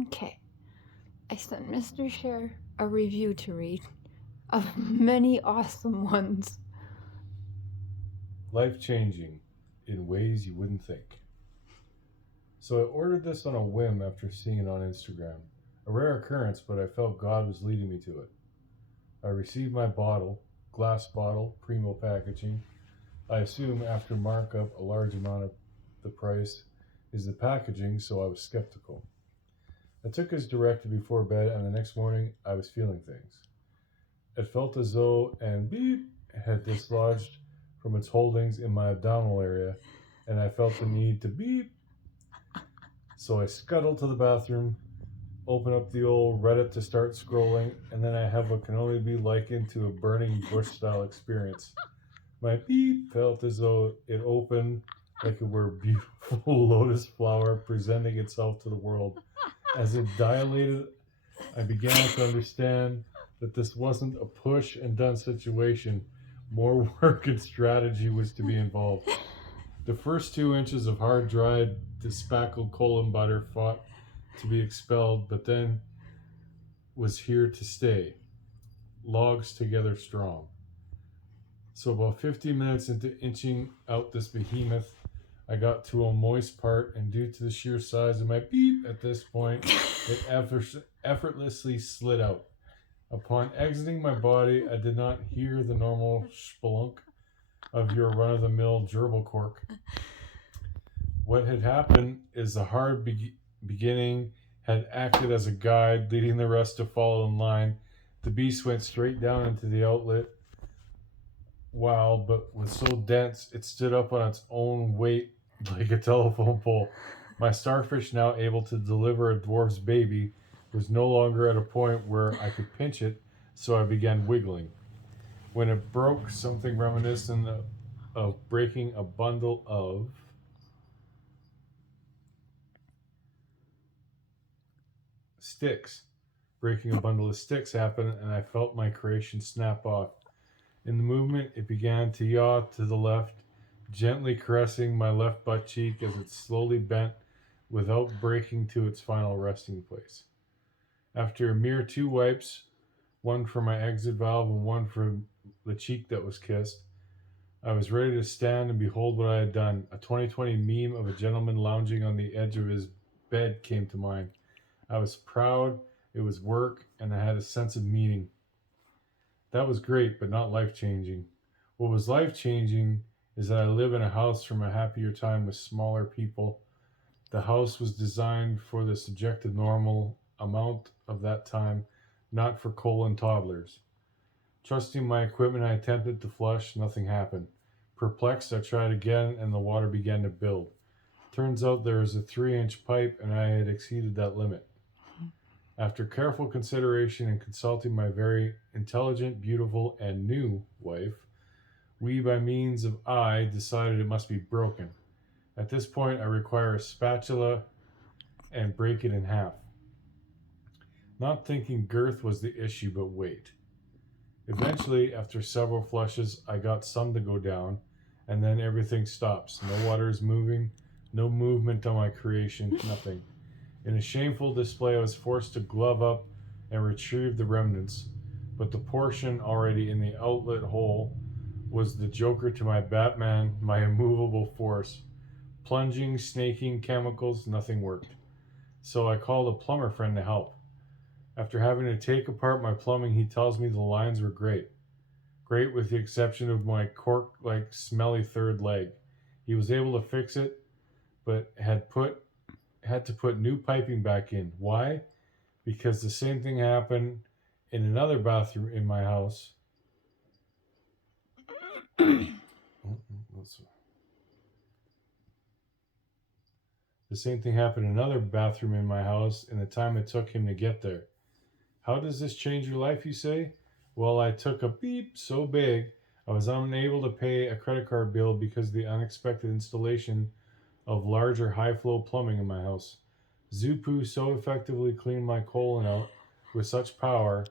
Okay. I sent Mr. Share a review to read of many awesome ones. Life-changing in ways you wouldn't think. So I ordered this on a whim after seeing it on Instagram. A rare occurrence, but I felt God was leading me to it. I received my bottle, glass bottle, primo packaging. I assume after markup, a large amount of the price is the packaging, so I was skeptical. I took his directive before bed, and the next morning I was feeling things. It felt as though an beep had dislodged from its holdings in my abdominal area, and I felt the need to beep. So I scuttled to the bathroom, open up the old Reddit to start scrolling, and then I have what can only be likened to a burning bush style experience. My beep felt as though it opened like it were a beautiful lotus flower presenting itself to the world. As it dilated, I began to understand that this wasn't a push and done situation. More work and strategy was to be involved. The first 2 inches of hard dried, despackled colon butter fought to be expelled, but then was here to stay, logs together strong. So about 15 minutes into inching out this behemoth, I got to a moist part, and due to the sheer size of my beep at this point, it effortlessly slid out. Upon exiting my body, I did not hear the normal spelunk of your run-of-the-mill gerbil cork. What had happened is the hard beginning had acted as a guide, leading the rest to follow in line. The beast went straight down into the outlet, but was so dense it stood up on its own weight like a telephone pole. My starfish, now able to deliver a dwarf's baby, was no longer at a point where I could pinch it, so I began wiggling. When it broke, something reminiscent of breaking a bundle of sticks. Breaking a bundle of sticks happened, and I felt my creation snap off. In the movement, it began to yaw to the left, gently caressing my left butt cheek as it slowly bent without breaking to its final resting place. After a mere 2 wipes, one for my exit valve and one for the cheek that was kissed, I was ready to stand and behold what I had done. A 2020 meme of a gentleman lounging on the edge of his bed came to mind. I was proud, it was work, and I had a sense of meaning. That was great, but not life changing. What was life changing is that I live in a house from a happier time with smaller people. The house was designed for the subjective normal amount of that time, not for colon toddlers. Trusting my equipment, I attempted to flush. Nothing happened. Perplexed, I tried again, and the water began to build. Turns out there is a 3-inch pipe, and I had exceeded that limit. After careful consideration and consulting my very intelligent, beautiful, and new wife, we, by means of I, decided it must be broken. At this point, I require a spatula and break it in half. Not thinking girth was the issue, but weight. Eventually, after several flushes, I got some to go down, and then everything stops. No water is moving, no movement on my creation, nothing. In a shameful display, I was forced to glove up and retrieve the remnants, but the portion already in the outlet hole was the joker to my Batman, my immovable force. Plunging, snaking, chemicals, nothing worked. So I called a plumber friend to help. After having to take apart my plumbing, he tells me the lines were great. Great with the exception of my cork like smelly third leg. He was able to fix it, but had to put new piping back in. Why? Because the same thing happened in another bathroom in my house. The same thing happened in another bathroom in my house in the time it took him to get there. How does this change your life, you say? Well, I took a beep so big I was unable to pay a credit card bill because of the unexpected installation of larger high flow plumbing in my house. Zupoo so effectively cleaned my colon out with such power,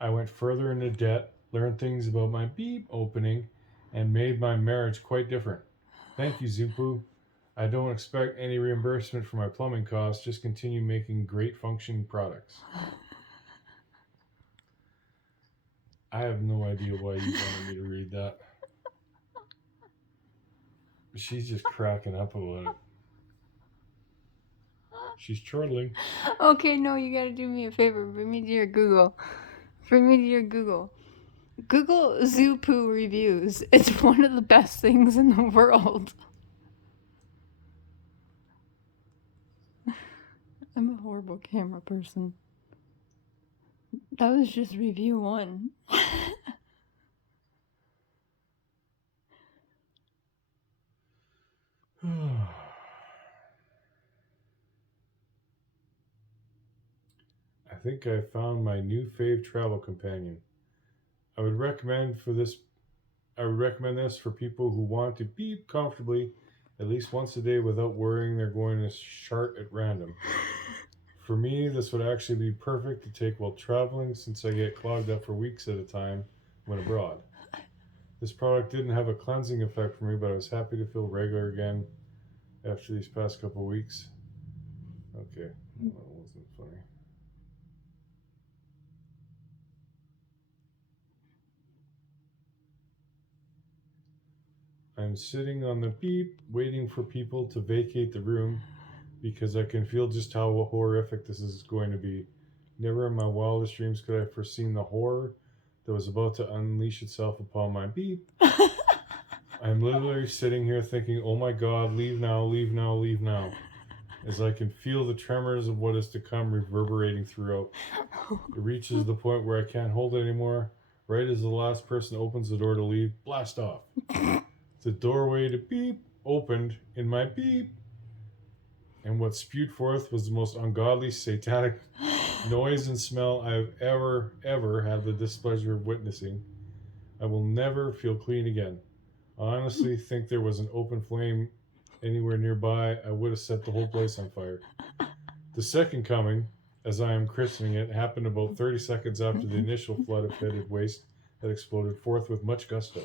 I went further into debt, learned things about my beep opening, and made my marriage quite different. Thank you, Zupoo. I don't expect any reimbursement for my plumbing costs. Just continue making great functioning products. I have no idea why you wanted me to read that. She's just cracking up about it. She's chortling. Okay, no, you gotta do me a favor. Bring me to your Google. Bring me to your Google. Google Zupoo reviews. It's one of the best things in the world. I'm a horrible camera person. That was just review 1. I think I found my new fave travel companion. I would recommend this for people who want to beep comfortably at least once a day without worrying they're going to shart at random. For me, this would actually be perfect to take while traveling since I get clogged up for weeks at a time when abroad. This product didn't have a cleansing effect for me, but I was happy to feel regular again after these past couple weeks. Okay, that wasn't funny. I'm sitting on the beep waiting for people to vacate the room because I can feel just how horrific this is going to be. Never in my wildest dreams could I have foreseen the horror that was about to unleash itself upon my beep. I'm literally sitting here thinking, oh my god, leave now, leave now, leave now. As I can feel the tremors of what is to come reverberating throughout. It reaches the point where I can't hold it anymore. Right as the last person opens the door to leave, blast off. The doorway to beep opened in my beep, and what spewed forth was the most ungodly, satanic noise and smell I have ever had the displeasure of witnessing. I will never feel clean again. I honestly think there was an open flame anywhere nearby. I would have set the whole place on fire. The second coming, as I am christening it, happened about 30 seconds after the initial flood of fetid waste that exploded forth with much gusto.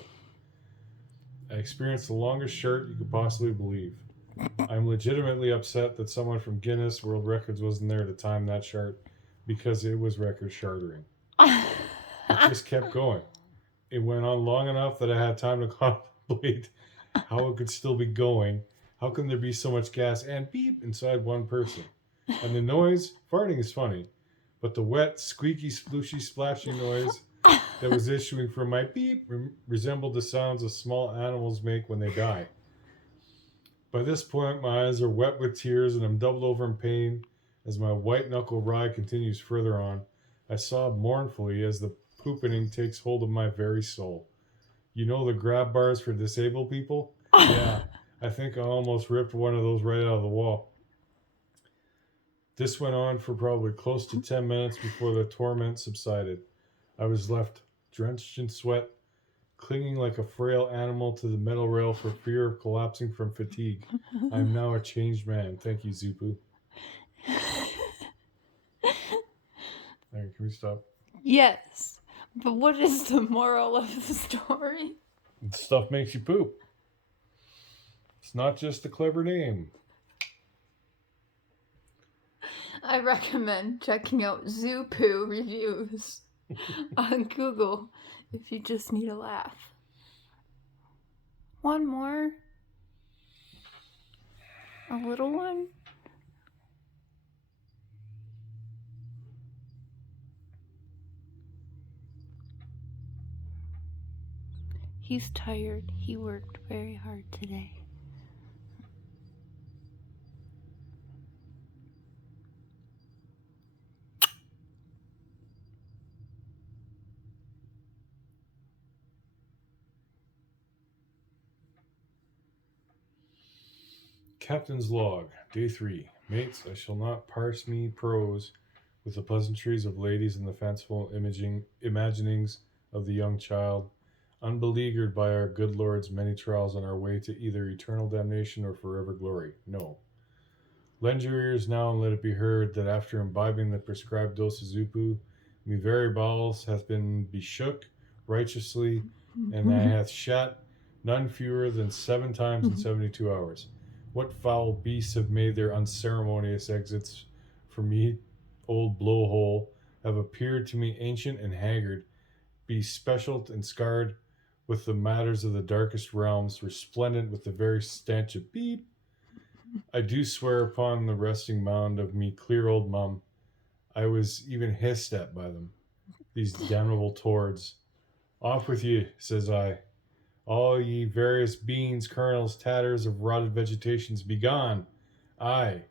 I experienced the longest shirt you could possibly believe. I'm legitimately upset that someone from Guinness World Records wasn't there to time that chart because it was record chartering. It just kept going. It went on long enough that I had time to contemplate how it could still be going. How can there be so much gas and beep inside one person? And the noise, farting is funny, but the wet, squeaky, splooshy, splashy noise that was issuing from my beep resembled the sounds of small animals make when they die. By this point, my eyes are wet with tears and I'm doubled over in pain as my white knuckle ride continues further on. I sob mournfully as the poopening takes hold of my very soul. You know the grab bars for disabled people? Yeah, I think I almost ripped one of those right out of the wall. This went on for probably close to 10 minutes before the torment subsided. I was left drenched in sweat, clinging like a frail animal to the metal rail for fear of collapsing from fatigue. I am now a changed man. Thank you, Zupoo. Can we stop? Yes. But what is the moral of the story? Stuff makes you poop. It's not just a clever name. I recommend checking out Zupoo reviews on Google if you just need a laugh. One more? A little one? He's tired. He worked very hard today. Captain's Log, Day 3. Mates, I shall not parse me prose with the pleasantries of ladies and the fanciful imaginings of the young child, unbeleaguered by our good Lord's many trials on our way to either eternal damnation or forever glory. No. Lend your ears now and let it be heard that after imbibing the prescribed dose of Zupoo, me very bowels hath been beshook righteously, and I hath shat none fewer than 7 times in 72 hours. What foul beasts have made their unceremonious exits for me, old blowhole, have appeared to me ancient and haggard, bespectacled and scarred with the matters of the darkest realms, resplendent with the very stench of beep. I do swear upon the resting mound of me clear old mum, I was even hissed at by them, these damnable tords. Off with ye, says I. All ye various beans, kernels, tatters of rotted vegetations, be gone. Aye,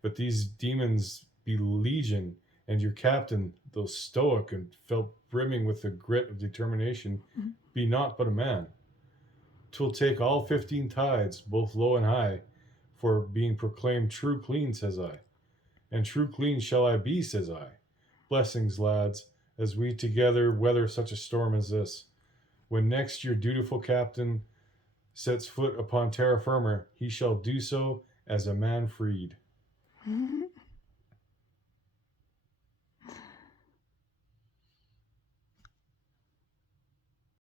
but these demons be legion, and your captain, though stoic and felt brimming with the grit of determination, be naught but a man. 'Twill take all 15 tides, both low and high, for being proclaimed true clean, says I. And true clean shall I be, says I. Blessings, lads, as we together weather such a storm as this. When next your dutiful captain sets foot upon terra firma, he shall do so as a man freed.